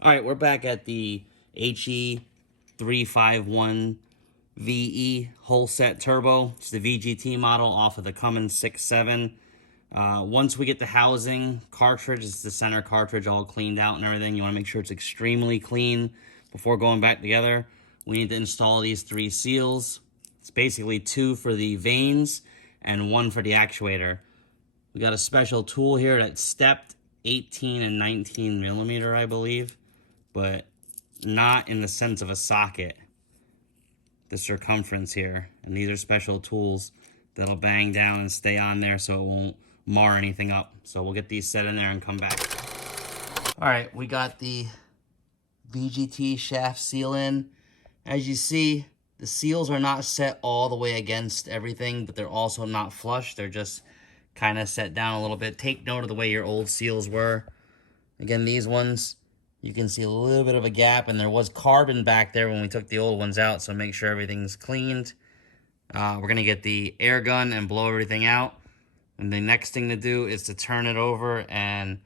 All right, we're back at the HE351VE HOLSET Turbo. It's the VGT model off of the Cummins 6.7. Once we get the housing cartridge, it's the center cartridge all cleaned out and everything. You want to make sure it's extremely clean before going back together. We need to install these 3 seals. It's basically 2 for the vanes and 1 for the actuator. We got a special tool here that's stepped 18 and 19 millimeter, I believe, but not in the sense of a socket. The circumference here, and these are special tools that'll bang down and stay on there so it won't mar anything up. So we'll get these set in there and come back. All right, we got the VGT shaft seal in. As you see, the seals are not set all the way against everything, but they're also not flush. They're just kind of set down a little bit. Take note of the way your old seals were. Again, these ones, you can see a little bit of a gap, and there was carbon back there when we took the old ones out, so make sure everything's cleaned. We're going to get the air gun and blow everything out. And the next thing to do is to turn it over and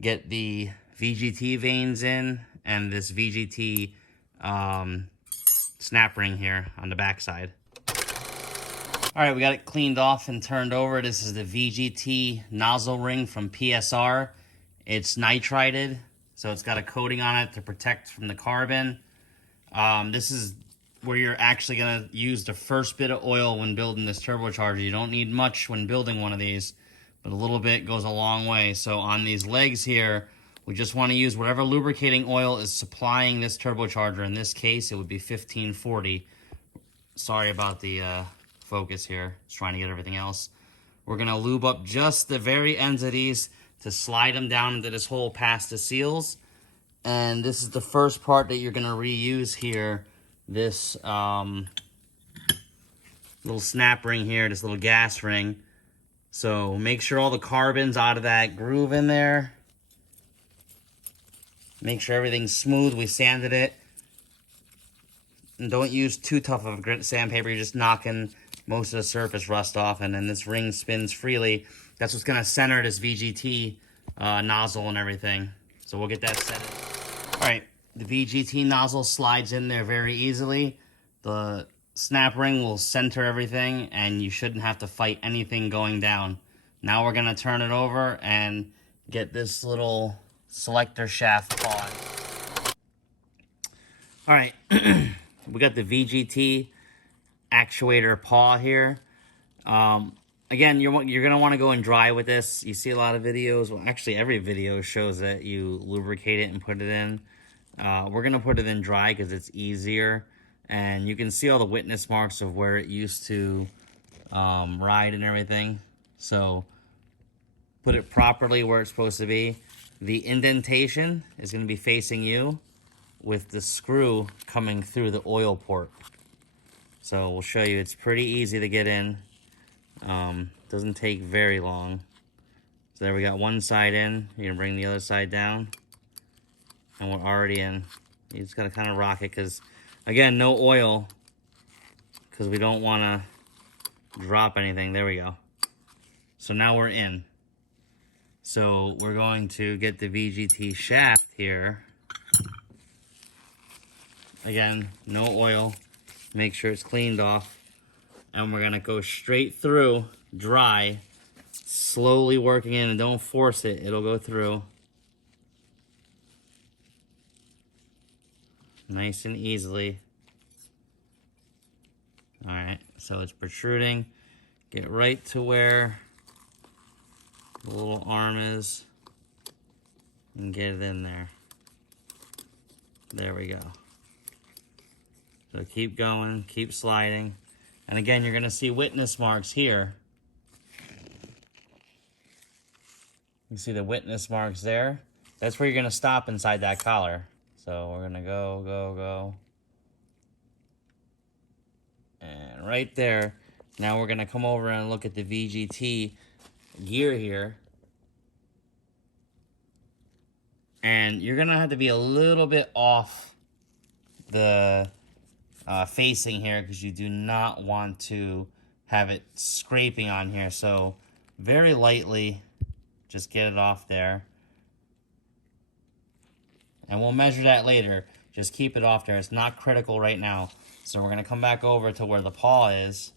get the VGT vanes in and this VGT snap ring here on the back side. All right, we got it cleaned off and turned over. This is the VGT nozzle ring from PSR. It's nitrided, so it's got a coating on it to protect from the carbon. This is where you're actually going to use the first bit of oil when building this turbocharger. You don't need much when building one of these, but a little bit goes a long way. So on these legs here, we just want to use whatever lubricating oil is supplying this turbocharger. In this case, it would be 1540. Sorry about the focus here. Just trying to get everything else. We're going to lube up just the very ends of these to slide them down into this hole past the seals. And this is the first part that you're going to reuse here. This little snap ring here, this little gas ring. So make sure all the carbon's out of that groove in there. Make sure everything's smooth. We sanded it. And don't use too tough of a grit sandpaper. You're just knocking most of the surface rust off, and then this ring spins freely. That's what's going to center this VGT nozzle and everything. So we'll get that set in. All right, the VGT nozzle slides in there very easily. The snap ring will center everything, and you shouldn't have to fight anything going down. Now we're going to turn it over and get this little selector shaft on. All right, we got the VGT actuator paw here. Again, you're going to want to go and dry with this. You see a lot of videos. Well, actually, every video shows that you lubricate it and put it in. We're going to put it in dry because it's easier. And you can see all the witness marks of where it used to ride and everything. So put it properly where it's supposed to be. The indentation is going to be facing you with the screw coming through the oil port. So we'll show you. It's pretty easy to get in. Doesn't take very long. So there we got one side in. You're going to bring the other side down. And we're already in. You just got to kind of rock it because, again, no oil. Because we don't want to drop anything. There we go. So now we're in. So we're going to get the VGT shaft here. Again, no oil. Make sure it's cleaned off. And we're going to go straight through, dry, slowly working in, and don't force it. It'll go through. Nice and easily. All right, so it's protruding. Get right to where the little arm is and get it in there. There we go. So keep going, keep sliding. And again, you're going to see witness marks here. You see the witness marks there? That's where you're going to stop inside that collar. So we're going to go, go, go. And right there. Now we're going to come over and look at the VGT gear here. And you're going to have to be a little bit off the facing here because you do not want to have it scraping on here. So very lightly, just get it off there. And we'll measure that later. Just keep it off there. It's not critical right now. So we're going to come back over to where the paw is.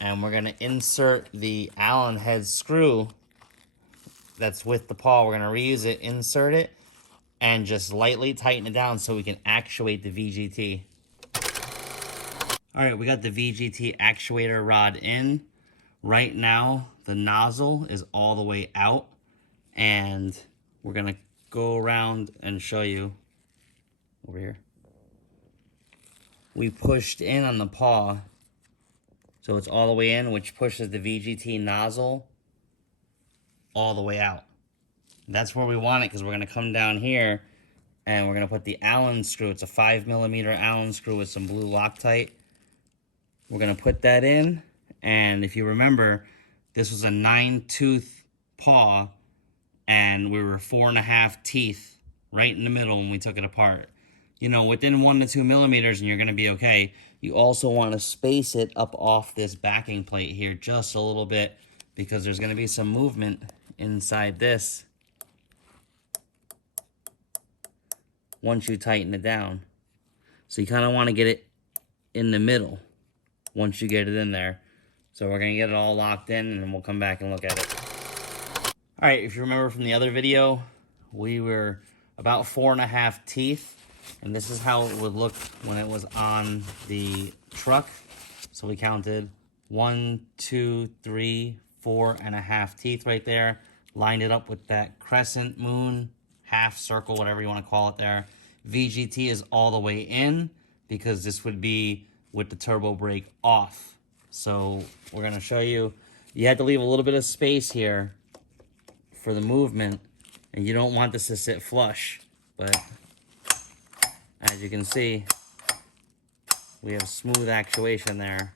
And we're going to insert the Allen head screw that's with the paw. We're going to reuse it, insert it, and just lightly tighten it down so we can actuate the VGT. All right, we got the VGT actuator rod in. Right now, the nozzle is all the way out. And we're going to go around and show you over here. We pushed in on the paw, so it's all the way in, which pushes the VGT nozzle all the way out. That's where we want it, because we're going to come down here and we're going to put the Allen screw. It's a 5mm Allen screw with some blue Loctite. We're going to put that in, and if you remember, this was a 9-tooth paw, and we were 4.5 teeth right in the middle when we took it apart. You know, within 1 to 2 millimeters and you're going to be okay. You also want to space it up off this backing plate here just a little bit, because there's going to be some movement inside this once you tighten it down. So you kind of want to get it in the middle once you get it in there. So we're going to get it all locked in, and then we'll come back and look at it. All right, if you remember from the other video, we were about 4.5 teeth. And this is how it would look when it was on the truck. So we counted 1, 2, 3, 4.5 teeth right there. Lined it up with that crescent moon, half circle, whatever you want to call it there. VGT is all the way in, because this would be with the turbo brake off. So we're going to show you. You had to leave a little bit of space here for the movement. And you don't want this to sit flush. But as you can see, we have smooth actuation there.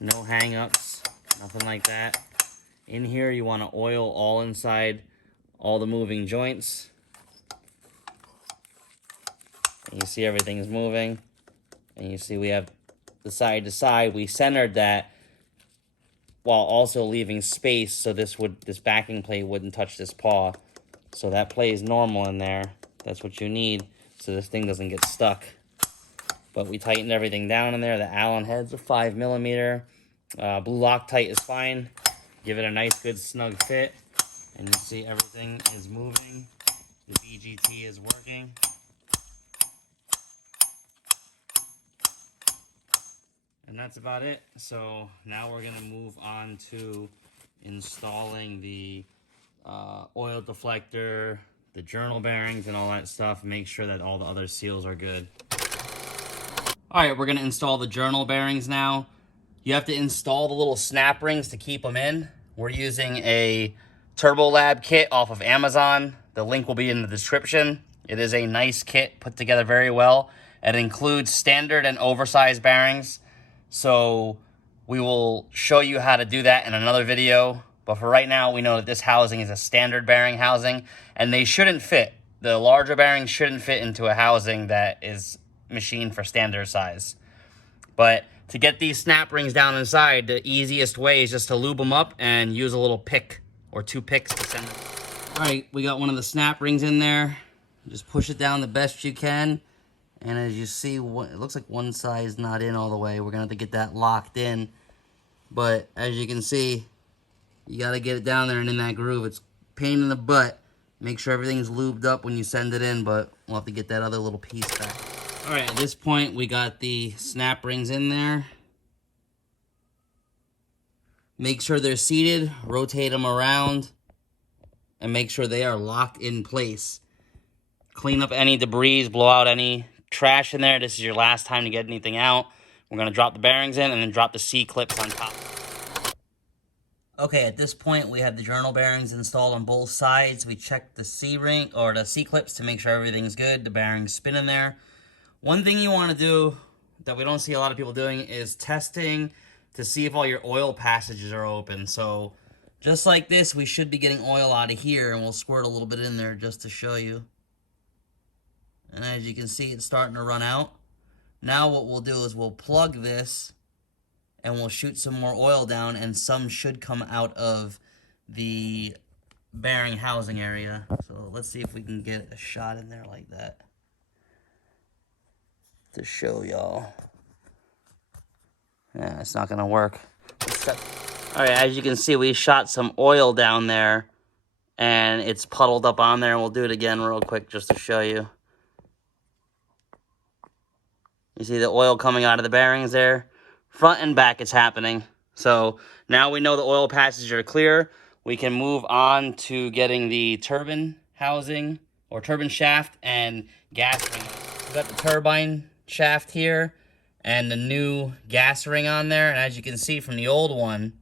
No hang-ups, nothing like that. In here, you want to oil all inside, all the moving joints. And you see everything's moving. And you see we have the side to side. We centered that while also leaving space so this backing plate wouldn't touch this paw. So that plays normal in there. That's what you need, so this thing doesn't get stuck. But we tightened everything down in there. The Allen heads are 5mm. Blue Loctite is fine. Give it a nice, good, snug fit. And you see everything is moving. The VGT is working. And that's about it. So now we're going to move on to installing the oil deflector, the journal bearings, and all that stuff. Make sure that all the other seals are good. Alright, we're going to install the journal bearings now. You have to install the little snap rings to keep them in. We're using a Turbo Lab kit off of Amazon. The link will be in the description. It is a nice kit, put together very well. It includes standard and oversized bearings. So we will show you how to do that in another video. But for right now, we know that this housing is a standard bearing housing, and they shouldn't fit. The larger bearings shouldn't fit into a housing that is machined for standard size. But to get these snap rings down inside, the easiest way is just to lube them up and use a little pick or 2 picks to send them. All right, we got one of the snap rings in there. Just push it down the best you can. And as you see, it looks like one side is not in all the way. We're going to have to get that locked in. But as you can see, you got to get it down there and in that groove. It's a pain in the butt. Make sure everything's lubed up when you send it in, but we'll have to get that other little piece back. All right, at this point, we got the snap rings in there. Make sure they're seated, rotate them around, and make sure they are locked in place. Clean up any debris, blow out any trash in there. This is your last time to get anything out. We're going to drop the bearings in and then drop the C-clips on top. Okay, at this point, we have the journal bearings installed on both sides. We checked the C-ring or the C-clips to make sure everything's good. The bearings spin in there. One thing you want to do that we don't see a lot of people doing is testing to see if all your oil passages are open. So just like this, we should be getting oil out of here, and we'll squirt a little bit in there just to show you. And as you can see, it's starting to run out. Now what we'll do is we'll plug this and we'll shoot some more oil down, and some should come out of the bearing housing area. So let's see if we can get a shot in there like that to show y'all. Yeah, it's not gonna work. All right, as you can see, we shot some oil down there and it's puddled up on there, and we'll do it again real quick just to show you. You see the oil coming out of the bearings there? Front and back it's happening. So now we know the oil passages are clear. We can move on to getting the turbine housing or turbine shaft and gas ring. We've got the turbine shaft here and the new gas ring on there. And as you can see from the old one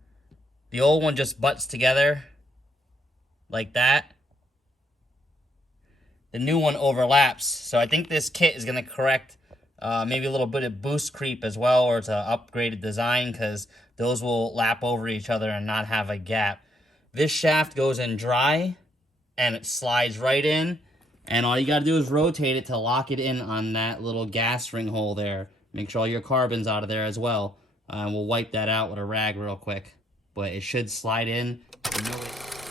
just butts together like that. The new one overlaps. So I think this kit is going to correct maybe a little bit of boost creep as well, or it's an upgraded design, because those will lap over each other and not have a gap. This shaft goes in dry and it slides right in, and all you got to do is rotate it to lock it in on that little gas ring hole there. Make sure all your carbon's out of there as well. We'll wipe that out with a rag real quick, but it should slide in.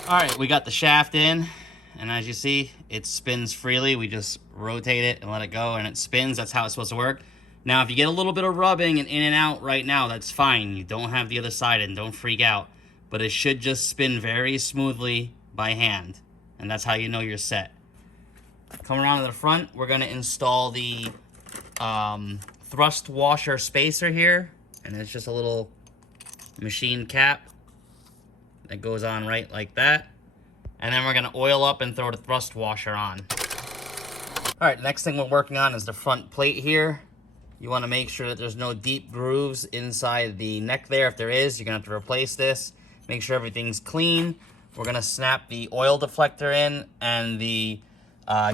All right, we got the shaft in, and as you see, it spins freely. We just rotate it and let it go, and it spins. That's how it's supposed to work. Now, if you get a little bit of rubbing and in and out right now, that's fine. You don't have the other side in. Don't freak out. But it should just spin very smoothly by hand, and that's how you know you're set. Coming around to the front, we're going to install the thrust washer spacer here, and it's just a little machine cap that goes on right like that. And then we're going to oil up and throw the thrust washer on. All right, next thing we're working on is the front plate here. You want to make sure that there's no deep grooves inside the neck there. If there is, you're going to have to replace this. Make sure everything's clean. We're going to snap the oil deflector in and the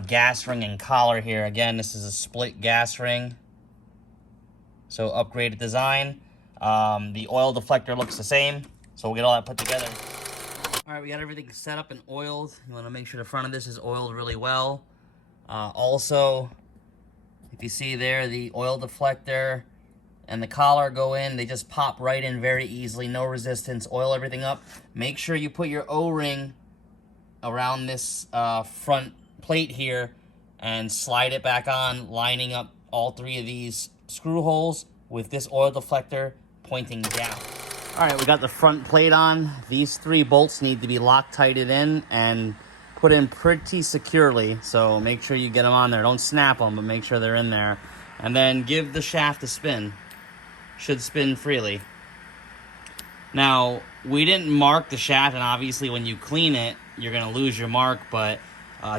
gas ring and collar here. Again, this is a split gas ring, so upgraded design. The oil deflector looks the same, so we'll get all that put together. All right, we got everything set up and oiled. You want to make sure the front of this is oiled really well. Also, if you see there, the oil deflector and the collar go in. They just pop right in very easily, no resistance. Oil everything up. Make sure you put your O-ring around this front plate here and slide it back on, lining up all three of these screw holes with this oil deflector pointing down. All right, we got the front plate on. These three bolts need to be Loctited in and put in pretty securely, so make sure you get them on there. Don't snap them, but make sure they're in there. And then give the shaft a spin. Should spin freely. Now, we didn't mark the shaft, and obviously when you clean it, you're going to lose your mark, but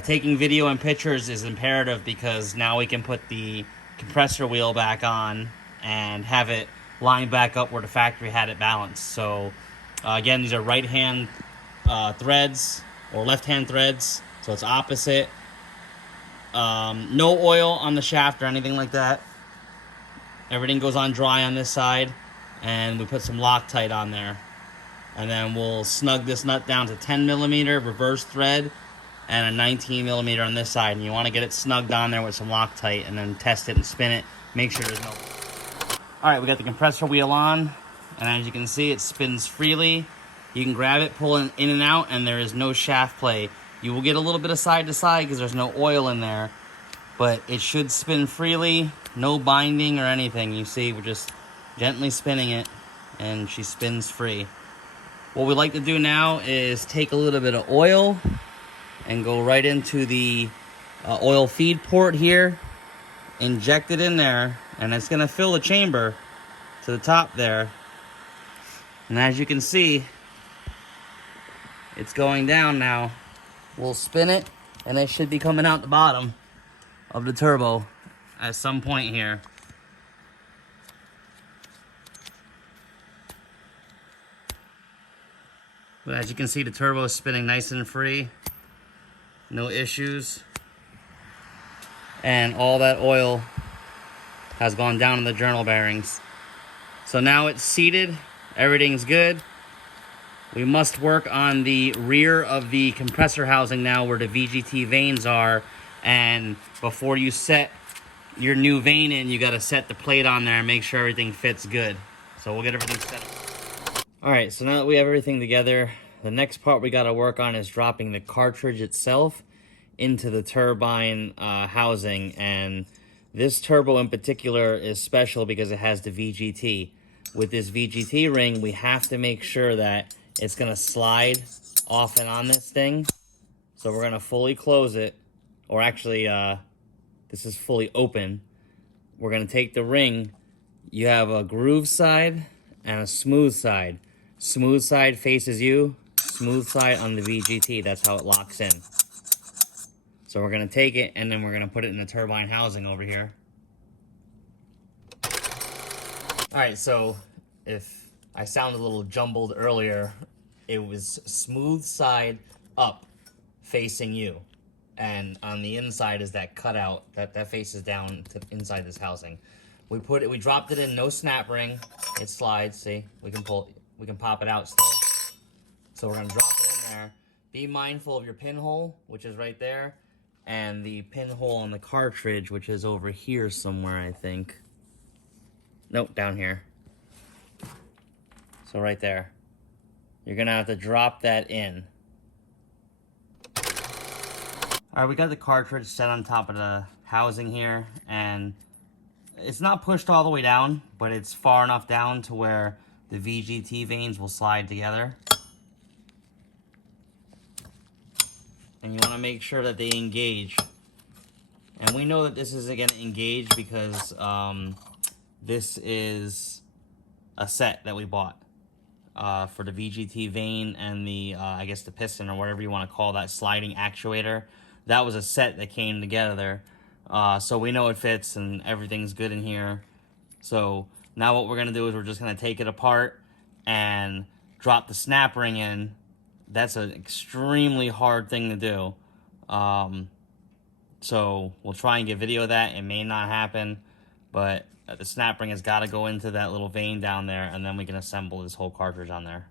taking video and pictures is imperative, because now we can put the compressor wheel back on and have it lined back up where the factory had it balanced. So again, these are right-hand threads or left-hand threads, so it's opposite. No oil on the shaft or anything like that. Everything goes on dry on this side, and we put some Loctite on there. And then we'll snug this nut down to 10mm reverse thread and a 19mm on this side. And you want to get it snugged on there with some Loctite, and then test it and spin it. Make sure there's no... All right, we got the compressor wheel on, and as you can see, it spins freely. You can grab it, pull it in and out, and there is no shaft play. You will get a little bit of side to side because there's no oil in there, but it should spin freely, no binding or anything. You see, we're just gently spinning it, and she spins free. What we like to do now is take a little bit of oil and go right into the oil feed port here, inject it in there, and it's going to fill the chamber to the top there. And as you can see, it's going down now. We'll spin it, and it should be coming out the bottom of the turbo at some point here. But as you can see, the turbo is spinning nice and free. No issues. And all that oil has gone down in the journal bearings. So now it's seated. Everything's good. We must work on the rear of the compressor housing now, where the VGT vanes are. And before you set your new vane in, you got to set the plate on there and make sure everything fits good. So we'll get everything set up. All right, so now that we have everything together, the next part we got to work on is dropping the cartridge itself into the turbine housing. And this turbo in particular is special because it has the VGT. With this VGT ring, we have to make sure that it's going to slide off and on this thing. So we're going to fully close it, or actually this is fully open. We're going to take the ring. You have a groove side and a smooth side. Smooth side faces you, smooth side on the VGT. That's how it locks in. So we're going to take it and then we're going to put it in the turbine housing over here. Alright, so if I sounded a little jumbled earlier, it was smooth side up facing you. And on the inside is that cutout that faces down to inside this housing. We dropped it in, no snap ring. It slides, see? We can pop it out still. So we're gonna drop it in there. Be mindful of your pinhole, which is right there, and the pinhole on the cartridge, which is over here somewhere, I think. Nope, down here. So right there. You're gonna have to drop that in. Alright, we got the cartridge set on top of the housing here, and it's not pushed all the way down, but it's far enough down to where the VGT vanes will slide together. And you want to make sure that they engage. And we know that this isn't going to engage because this is a set that we bought for the VGT vane and the, I guess the piston or whatever you want to call that sliding actuator. That was a set that came together. So we know it fits and everything's good in here. So now what we're going to do is we're just going to take it apart and drop the snap ring in. That's an extremely hard thing to do. So we'll try and get video of that. It may not happen, but the snap ring has got to go into that little vane down there, and then we can assemble this whole cartridge on there.